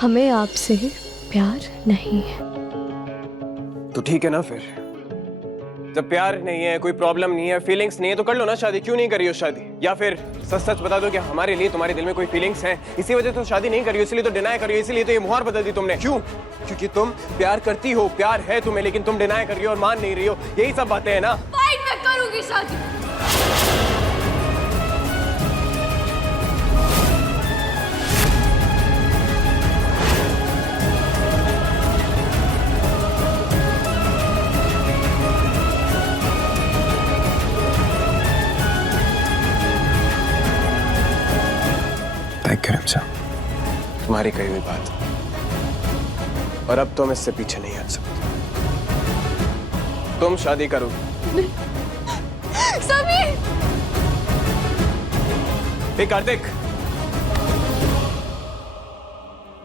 हमें आपसे प्यार नहीं है। तो ठीक है ना फिर, जब प्यार नहीं है, कोई प्रॉब्लम नहीं है, फीलिंग्स नहीं है, तो कर लो ना शादी। क्यों नहीं करी हो शादी? या फिर सच सच बता दो कि हमारे लिए तुम्हारे दिल में कोई फीलिंग्स हैं, इसी वजह से तो शादी नहीं करी हो, इसलिए तो डिनाई करी हो, इसीलिए तो ये मुहार बदल दी तुमने। क्यों? क्योंकि तुम प्यार करती हो, प्यार है तुम्हें, लेकिन तुम डिनाई कर रही हो और मान नहीं रही हो। यही सब बातें हैं ना। फाइन, मैं करूंगी शादी। तुम्हारी कही हुई बात, और अब तुम इससे पीछे नहीं हट सकते। तुम शादी करोगे। समीर! हे कार्तिक,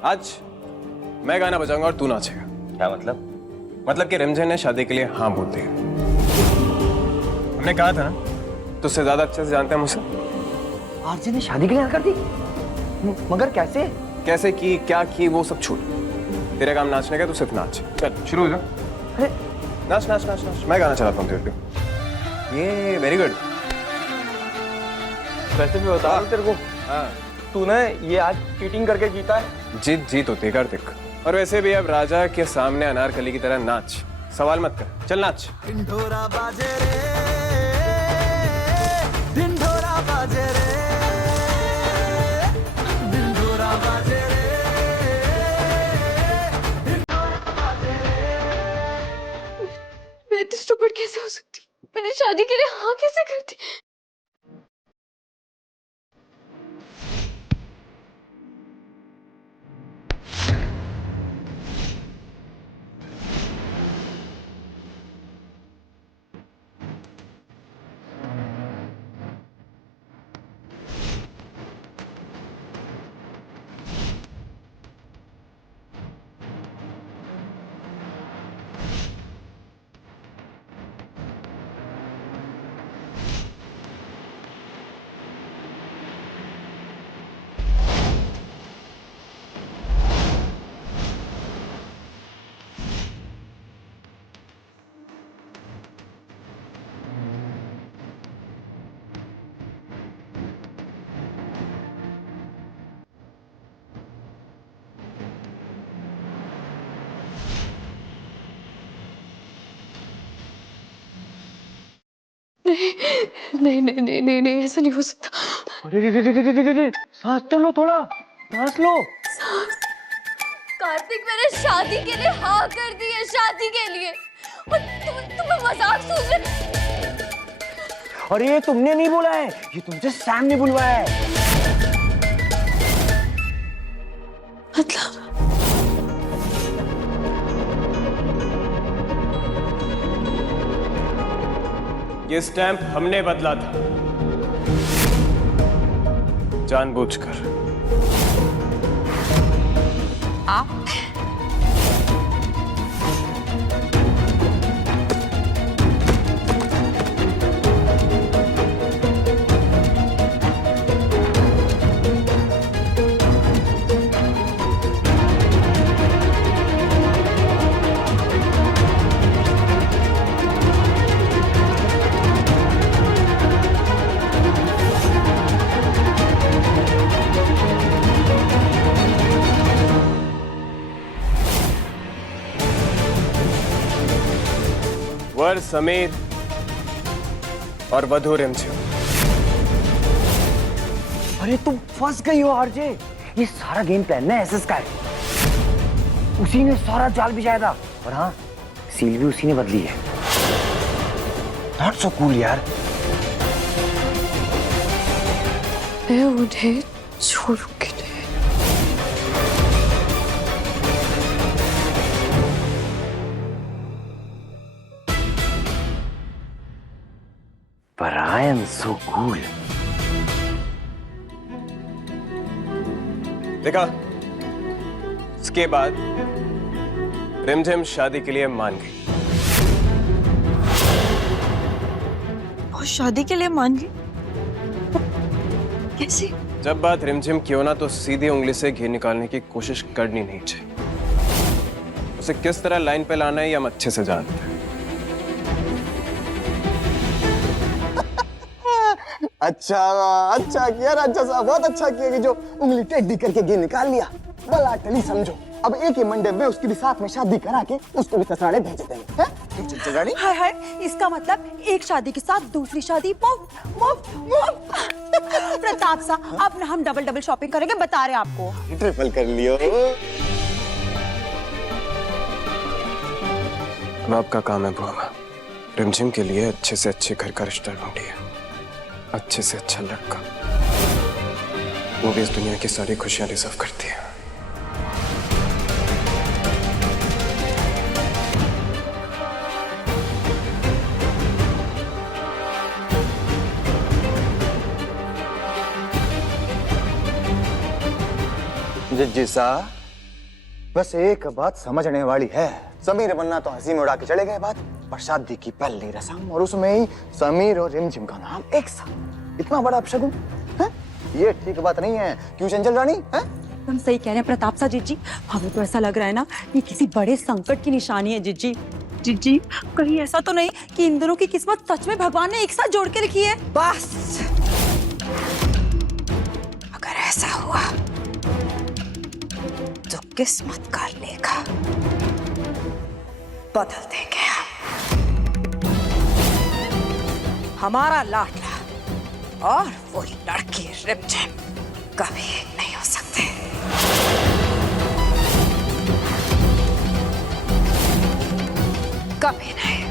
आज मैं गाना बजाऊंगा और तू नाचेगा। क्या मतलब? मतलब कि रिमझिम ने शादी के लिए हाँ बोल दिया। हमने कहा था ना, तुझसे ज्यादा अच्छे से जानते हैं मुझसे। आरजे ने शादी के लिए हाँ कर दी? मगर कैसे? कैसे की, क्या की, वो सब छोड़। तेरा काम नाचने का, तू सिर्फ नाच। चल शुरू हो जा। अरे नाच नाच नाच नाच, मैं गाना चलाता हूँ तेरे को। ये वेरी गुड। वैसे भी बता तेरे को, हाँ, तूने ये आज चीटिंग करके जीता है। जीत होती है कार्तिक। और वैसे भी अब राजा के सामने अनारकली की तरह नाच, सवाल मत कर, चल नाच। ढिंढोरा बाजे रे, ढिंढोरा बाजे रे, ढिंढोरा बाजे रे, ढिंढोरा बाजे रे। मैं इतनी स्टूपिड कैसे हो सकती? मैंने शादी के लिए हाँ कैसे कर दी? नहीं नहीं नहीं नहीं नहीं, ऐसा नहीं हो सकता। अरे सांस तो लो, थोड़ा सांस लो। कार्तिक, मैंने शादी के लिए हाँ कर दी है, शादी के लिए। और तुम्हें मजाक सूझ रहा? अरे ये तुमने नहीं बोला है, ये तुमसे सैम ने बुलवाया है। मतलब ये स्टैंप हमने बदला था, जानबूझकर। आप? वर समीर और वधू रिमझिम। अरे तुम फंस गई हो आरजे। ये सारा गेम प्लान ना एसएस का है, उसी ने सारा जाल बिछाया था। और हाँ, सील भी उसी ने बदली है। नॉट सो कूल यार। मैं उन्हें छोड़ूंगी नहीं। But I am so cool. देखा, इसके बाद रिमझिम शादी के लिए मान गई। वो शादी के लिए मान गई? कैसे? जब बात रिमझिम की हो ना तो सीधी उंगली से घी निकालने की कोशिश करनी नहीं चाहिए। उसे किस तरह लाइन पे लाना है ये हम अच्छे से जानते हैं। अच्छा किया राजा साहब, बहुत अच्छा किया कि जो उंगली टेढ़ी करके घी निकाल लिया। भला टली समझो, अब एक ही मंडप में उसकी भी साथ में शादी करा के उसको भी ससुराले भेज देंगे, हैं? ठीक रानी? हाय हाय, इसका मतलब एक शादी के साथ दूसरी शादी मुफ्त मुफ्त मुफ्त। प्रताप साहब, अब ना हम डबल शॉपिंग करेंगे, बता रहे आपको। ट्रिपल कर लियो। अब आपका काम है बुआ, रिमझिम के लिए अच्छे से अच्छे घर का रिश्ता ढूंढिए, अच्छे से अच्छा लड़का, वो भी इस दुनिया की सारी खुशियां डिजर्व करती है। जज्जी साहब, बस एक बात समझने वाली है, समीर बनना तो हंसी में उड़ा के चले गए बात, पर शादी की पहली रस्म और उसमें ही समीर और रिमझिम का नाम एक साथ, इतना बड़ा अपशगुन, हैं? ये ठीक बात नहीं है, क्यों चंचल रानी? हैं? तुम सही कह रहे हैं प्रताप साहब जीजी, हमें तो ऐसा लग रहा है ना ये किसी बड़े संकट की निशानी है जीजी। जीजी, कहीं ऐसा तो नहीं कि इन दोनों की किस्मत सच में भगवान ने एक साथ जोड़ के लिखी है? बस अगर ऐसा हुआ तो किस्मत का लेखा बदल देंगे हम। हमारा लाडला और वो लड़की रिमझिम कभी एक नहीं हो सकते। कभी नहीं।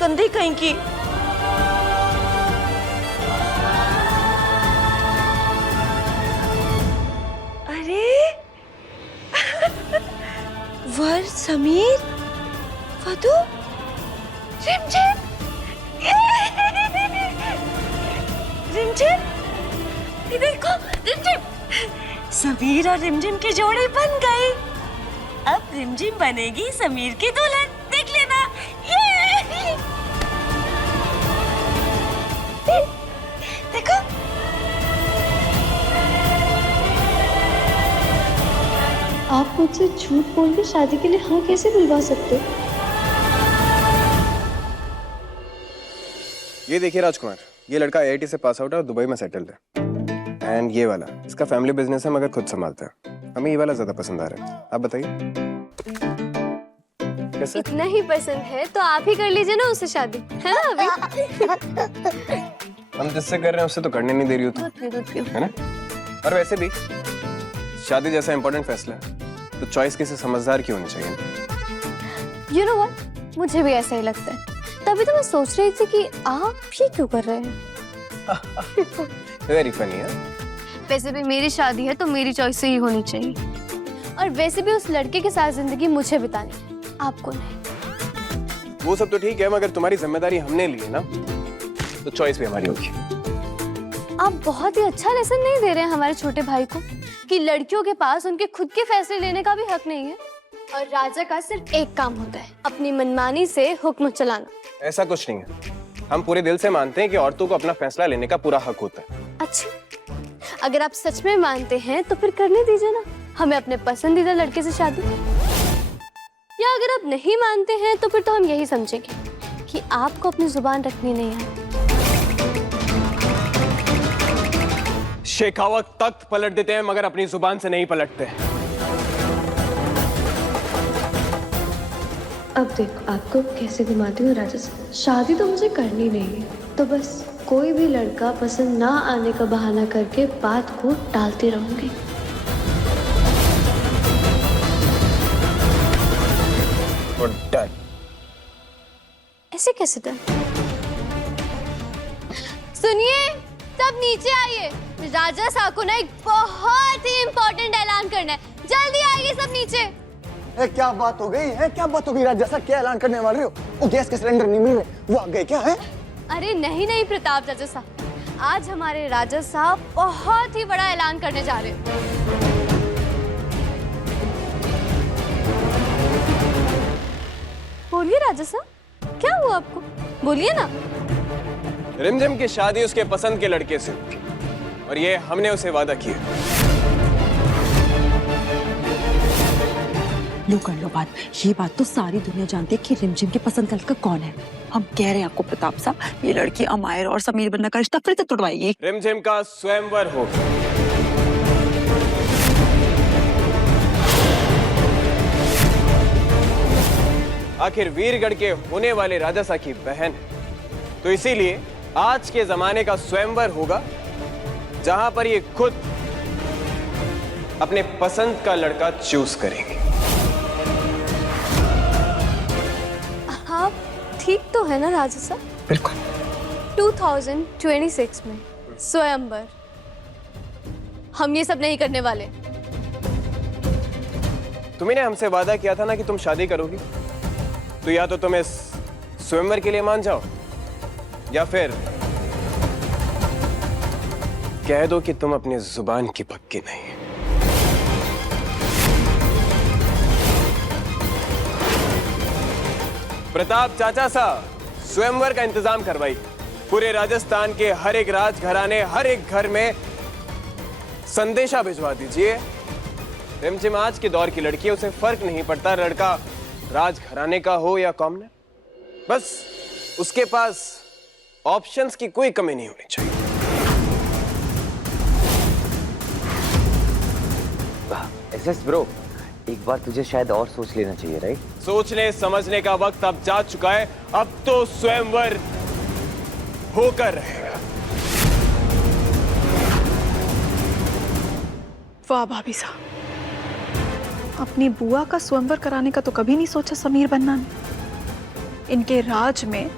गंदी कहीं की। अरे वर समीर वधु रिमझिम रिमझिम, ये देखो रिमझिम, समीर और रिमझिम की जोड़ी बन गई। अब रिमझिम बनेगी समीर की दुल्हन, देख लेना। देखो आप मुझसे झूठ बोल के शादी के लिए हाँ कैसे बुलवा सकते हो? ये देखिए राजकुमार, ये लड़का IIT से पास आउट है और दुबई में सेटल्ड है। एंड ये वाला, इसका फैमिली बिजनेस है मगर खुद संभालता है। हमें ये वाला ज्यादा पसंद आ रहा है, आप बताइए कैसे? इतना ही पसंद है तो आप ही कर लीजिए ना उससे शादी, है ना? अभी हम जिससे कर रहे हैं उससे तो करने नहीं दे रही हो तुम, है ना? और वैसे भी शादी जैसा इंपॉर्टेंट फैसला है तो चॉइस किसी समझदार की होनी चाहिए। यू नो व्हाट, मुझे भी ऐसा ही लगता है। तभी तो मैं सोच रही थी कि आप ये क्यों कर रहे हैं। वेरी फनी है। वैसे भी मेरी शादी है तो मेरी चॉइस ही होनी चाहिए, और वैसे भी उस लड़के के साथ जिंदगी मुझे बितानी है, आपको नहीं। वो सब तो ठीक है मगर तुम्हारी जिम्मेदारी हमने ली है ना, तो चॉइस भी हमारी होगी। आप बहुत ही अच्छा लेसन नहीं दे रहे हैं हमारे छोटे भाई को कि लड़कियों के पास उनके खुद के फैसले लेने का भी हक नहीं है, और राजा का सिर्फ एक काम होता है, अपनी मनमानी से हुक्म चलाना। ऐसा कुछ नहीं है, हम पूरे दिल से मानते हैं कि औरतों को अपना फैसला लेने का पूरा हक होता है। अच्छा, अगर आप सच में मानते हैं तो फिर करने दीजिए ना हमें अपने पसंदीदा लड़के से शादी। या अगर आप नहीं मानते हैं तो फिर तो हम यही समझेंगे कि आपको अपनी जुबान रखनी नहीं है। शेखावत तख्त पलट देते हैं मगर अपनी जुबान से नहीं पलटते। अब देखो आपको कैसे घुमाती हूँ राजा से। शादी तो मुझे करनी नहीं है, तो बस कोई भी लड़का पसंद ना आने का बहाना करके बात को टालती रहूंगी। और डन। ऐसे कैसे डन? सुनिए, सब नीचे आइए। राजा साहब को ना एक बहुत ही इम्पोर्टेंट ऐलान करना है। जल्दी आइए सब नीचे। क्या बात हो गई है? क्या बात हो गई राजा साहब? क्या ऐलान करने वाले हो? वो गैस के सिलेंडर नहीं मिल रहे, वो आ गए क्या है? अरे नहीं नहीं प्रताप राजा साहब, आज हमारे राजा साहब बहुत ही बड़ा ऐलान करने जा रहे हैं। बोलिए राजा साहब, क्या हुआ आपको? बोलिए ना। रिमझिम की शादी उसके पसंद के लड़के से, और ये हमने उसे वादा किया। लो कर लो बात। ये बात तो सारी दुनिया जानती है कि रिमझिम के पसंद का लड़का कौन है। हम कह रहे हैं आपको प्रताप साहब, ये लड़की अमायर और समीर बनना का रिश्ता फिर से तोड़वाएगी। रिमझिम का स्वयंवर होगा। आखिर वीरगढ़ के होने वाले राजासा की बहन है, तो इसीलिए आज के जमाने का स्वयंवर होगा, जहां पर ये खुद अपने पसंद का लड़का चूज करेंगे। आप ठीक तो है ना राजा साहब? बिल्कुल। 2026 में स्वयंवर, हम ये सब नहीं करने वाले। तुमने हमसे वादा किया था ना कि तुम शादी करोगी, तो या तो तुम इस स्वयंवर के लिए मान जाओ, या फिर कह दो कि तुम अपनी जुबान की पक्की नहीं। प्रताप चाचा साहब, स्वयंवर का इंतजाम करवाई। पूरे राजस्थान के हर एक राजघराने, हर एक घर में संदेशा भिजवा दीजिए। रिमझिम आज के दौर की लड़की है, उसे फर्क नहीं पड़ता लड़का राजघराने का हो या कॉमनर, बस उसके पास ऑप्शंस की कोई कमी नहीं होनी चाहिए। एसएस ब्रो, एक बार तुझे शायद और सोच लेना चाहिए, राइट? सोचने समझने का वक्त अब जा चुका है। अब तो स्वयंवर होकर रहेगा। वाह भाभी साहब, अपनी बुआ का स्वयंवर कराने का तो कभी नहीं सोचा समीर बन्ना ने। इनके राज में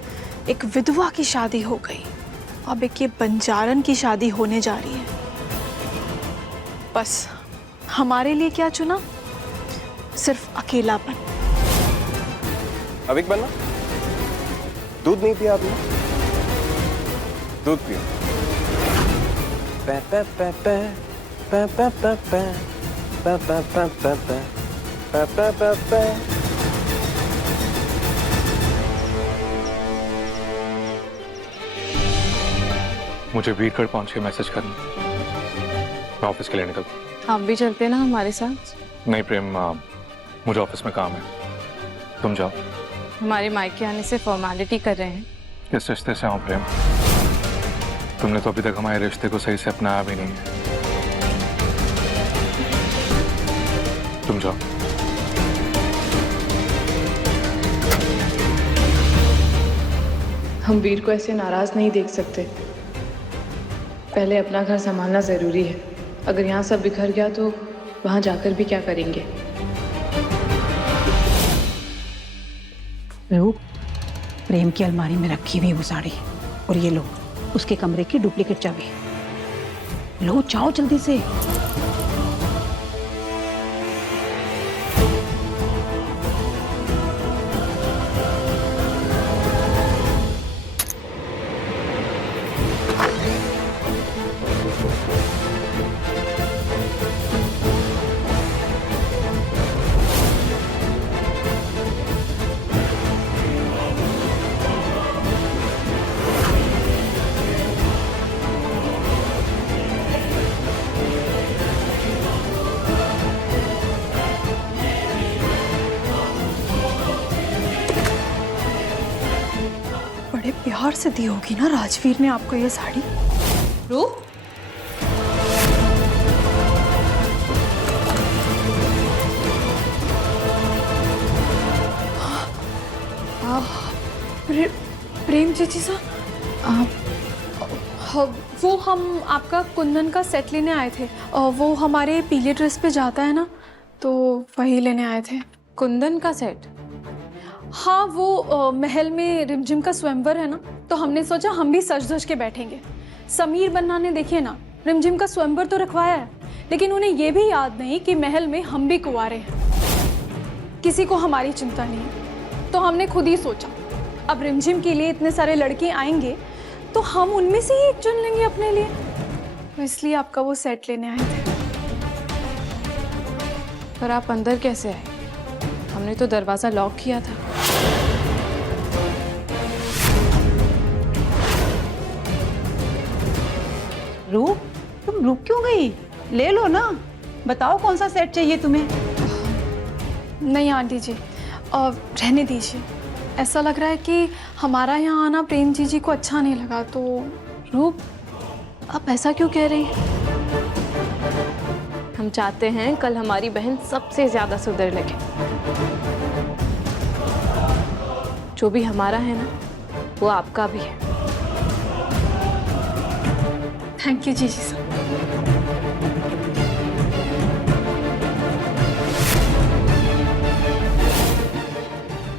एक विधवा की शादी हो गई, अब एक ये बंजारन की शादी होने जा रही है। बस हमारे लिए क्या चुना? सिर्फ अकेलापन। अब एक बनना, दूध नहीं पिया आपने? दूध पियो। पे पे पे पे पे पे पे पे पे पे पे पे पे पे पे पे। मुझे वीरगढ़ पहुंच के मैसेज करना, मैं ऑफिस के लिए निकल। आप भी चलते ना हमारे साथ? नहीं प्रेम, मुझे ऑफिस में काम है, तुम जाओ। हमारे मायके आने से फॉर्मेलिटी कर रहे हैं। किस रिश्ते से आऊं प्रेम? तुमने तो अभी तक हमारे रिश्ते को सही से अपनाया भी नहीं है। तुम जाओ। हम वीर को ऐसे नाराज नहीं देख सकते। पहले अपना घर संभालना जरूरी है। अगर यहाँ सब बिखर गया तो वहां जाकर भी क्या करेंगे? रूप, प्रेम की अलमारी में रखी हुई वो साड़ी, और ये लो उसके कमरे की डुप्लीकेट चाबी। लो जाओ जल्दी से। बड़े प्यार से दी होगी ना राजवीर ने आपको ये साड़ी। रूप, प्रेम चाची साहब, आप वो हम आपका कुंदन का सेट लेने आए थे। वो हमारे पीले ड्रेस पे जाता है ना, तो वही लेने आए थे। कुंदन का सेट? हाँ, वो महल में रिमझिम का स्वयंवर है ना, तो हमने सोचा हम भी सज धज के बैठेंगे। समीर बन्ना ने देखिए ना, रिमझिम का स्वयंवर तो रखवाया है, लेकिन उन्हें ये भी याद नहीं कि महल में हम भी कुंवारे हैं। किसी को हमारी चिंता नहीं है, तो हमने खुद ही सोचा अब रिमझिम के लिए इतने सारे लड़के आएंगे तो हम उनमें से ही एक चुन लेंगे अपने लिए, तो इसलिए आपका वो सेट लेने आए थे। पर आप अंदर कैसे आए? हमने तो दरवाजा लॉक किया था। रूप, तुम रुक क्यों गई? ले लो ना, बताओ कौन सा सेट चाहिए तुम्हें? नहीं आंटी जी, रहने दीजिए। ऐसा लग रहा है कि हमारा यहाँ आना प्रेम जी को अच्छा नहीं लगा। तो रूप, आप ऐसा क्यों कह रही हैं? हम चाहते हैं कल हमारी बहन सबसे ज्यादा सुधर लगे। जो भी हमारा है ना, वो आपका भी है। थैंक यू जीजी साहब।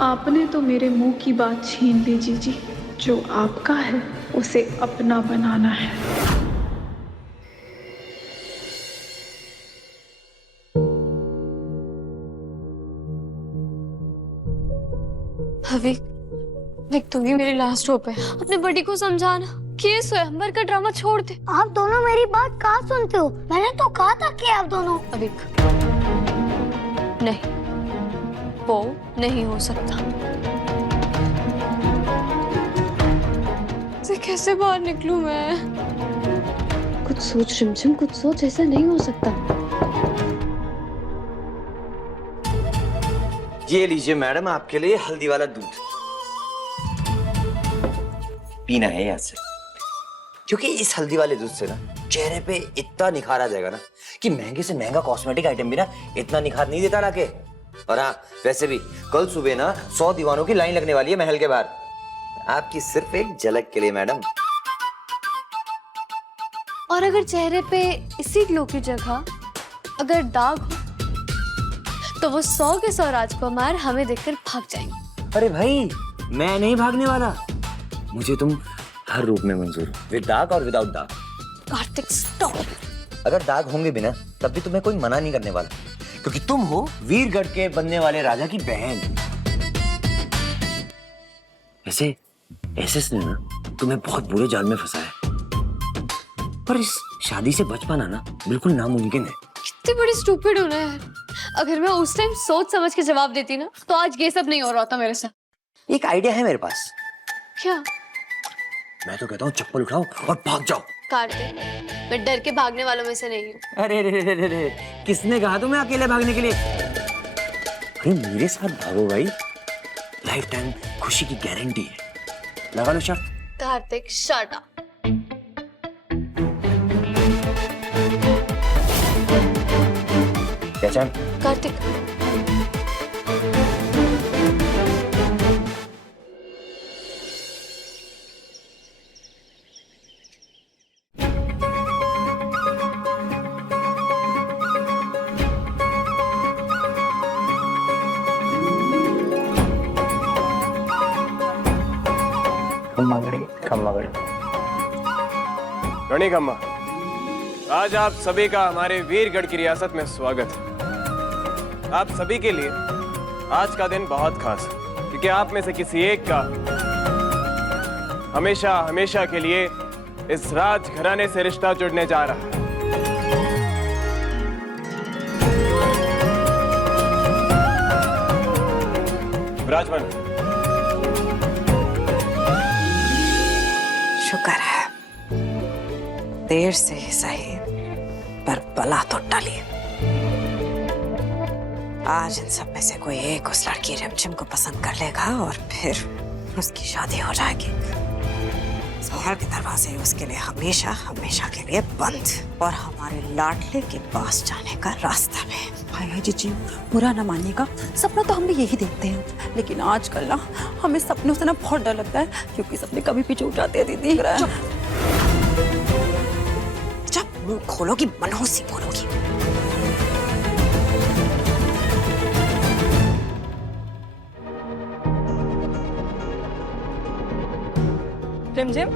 आपने तो मेरे मुंह की बात छीन ली जीजी। जो आपका है उसे अपना बनाना है। विक, तू ही मेरी लास्ट होप है। अपने बड़ी को समझाना कि ये स्वयंवर का ड्रामा छोड़ दे। आप दोनों मेरी बात कहाँ सुनते हो? मैंने तो कहा था कि आप दोनों। अविक, नहीं, वो नहीं हो सकता। से कैसे बाहर निकलूं मैं? कुछ सोच रिमझिम, कुछ सोच। ऐसा नहीं हो सकता। ये लीजिए मैडम, आपके लिए हल्दी वाला दूध। पीना है यहाँ से, क्योंकि इस हल्दी वाले दूध से ना चेहरे पे इतना निखार आ जाएगा ना कि महंगे से महंगा कॉस्मेटिक आइटम भी ना इतना निखार नहीं देता लाके। और हाँ, वैसे भी कल सुबह ना 100 दीवानों की लाइन लगने वाली है महल के बाहर, आपकी सिर्फ एक झलक के लिए मैडम। और अगर चेहरे पे इसी ग्लो की जगह अगर दाग हो, तो वो 100 के 100 राजकुमार हमें देखकर भाग जाएंगे। अरे भाई, मैं नहीं भागने वाला, मुझे तुम हर रूप में मंजूर हो, विद दाग और विदाउट दाग। कार्तिक स्टॉप। अगर दाग होंगे भी ना, तब भी तुम्हें कोई मना नहीं करने वाला, क्योंकि तुम हो वीरगढ़ के बनने वाले राजा की बहन। वैसे एसएस ने ना तुम्हें बहुत बुरे जाल में फंसाया, पर इस शादी से बच पाना ना बिल्कुल नामुमकिन है। कितनी बड़ी स्टूपिड हो ना यार। अगर मैं उस टाइम सोच समझ के जवाब देती ना, तो आज ये सब नहीं हो रहा था मेरे साथ। एक आइडिया है मेरे पास। क्या? मैं तो कहता हूँ चप्पल उठाओ और भाग जाओ। कार्तिक, मैं डर के भागने वालों में से नहीं हूँ। अरे रे रे रे रे, किसने कहा तुम्हें अकेले भागने के लिए? अरे मेरे साथ भागो भाई, लाइफ टाइम खुशी की गारंटी है। लगा लो शर्त। Kartik, shut up. क्या चांद? कार्तिक, रानी खम्मा, आज आप सभी का हमारे वीरगढ़ की रियासत में स्वागत है। आप सभी के लिए आज का दिन बहुत खास है, क्योंकि आप में से किसी एक का हमेशा हमेशा के लिए इस राजघराने से रिश्ता जुड़ने जा रहा है। राजवन, शुक्र है, देर से ही सही पर बला तो टली। आज इन सब में से कोई एक उस लड़की रिमझिम को पसंद कर लेगा और फिर उसकी शादी हो जाएगी। महल के दरवाजे उसके लिए हमेशा हमेशा के लिए बंद, और हमारे लाडले के पास जाने का रास्ता भी। भाई जीजी, बुरा ना मानिएगा, सपना तो हम भी यही देखते हैं, लेकिन आजकल ना हमें सपनों से ना बहुत डर लगता है, क्योंकि सपने कभी पीछे उठाते हैं दीदी। मुंह खोलोगी मनहूसी बोलोगी। रिमझिम,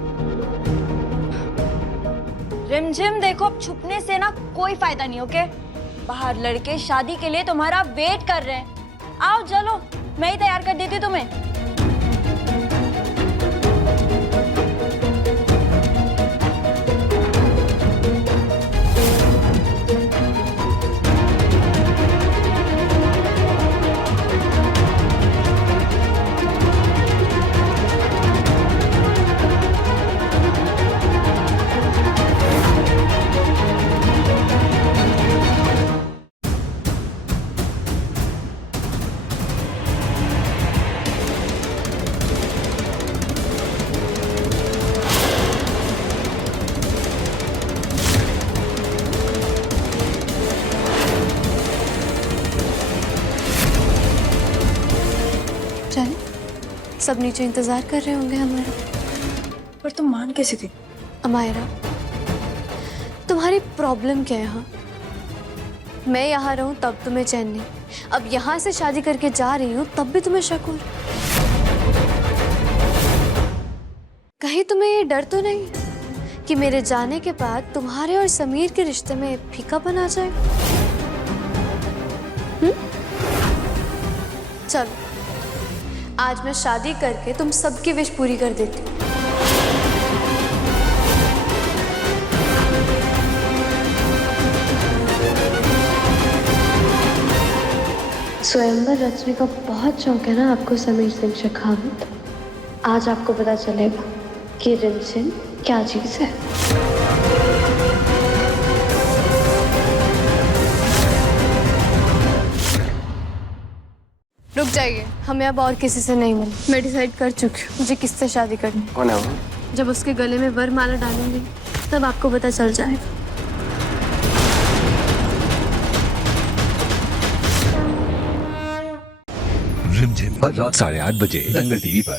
रिमझिम देखो, अब छुपने से ना कोई फायदा नहीं, ओके? बाहर लड़के शादी के लिए तुम्हारा वेट कर रहे हैं। आओ चलो, मैं ही तैयार कर देती हूँ तुम्हें। सब नीचे इंतजार कर रहे होंगे हमारा। पर तुम मान कैसे थी? अमायरा, तुम्हारी प्रॉब्लम क्या है यहाँ? मैं यहाँ रहूं तब तुम्हें चैन नहीं, अब यहाँ से शादी करके जा रही हूँ तब भी तुम्हें शक हो रहा। कहीं तुम्हें ये डर तो नहीं कि मेरे जाने के बाद तुम्हारे और समीर के रिश्ते में फीकापन आ जाएगा? चलो, आज मैं शादी करके तुम सबकी विश पूरी कर देती हूँ। स्वयंवर रचने का बहुत शौक है ना आपको समीर सिंह शेखावत। आज आपको पता चलेगा कि रिमझिम क्या चीज है। रुक जाइए, हमें अब और किसी से नहीं मिलना। मैं डिसाइड कर चुकी हूँ मुझे किससे शादी करनी। कौन है वो? जब उसके गले में वरमाला डालूंगी तब आपको पता चल जाएगा। रिमझिम, रात 8:30 बजे दंगल टीवी पर।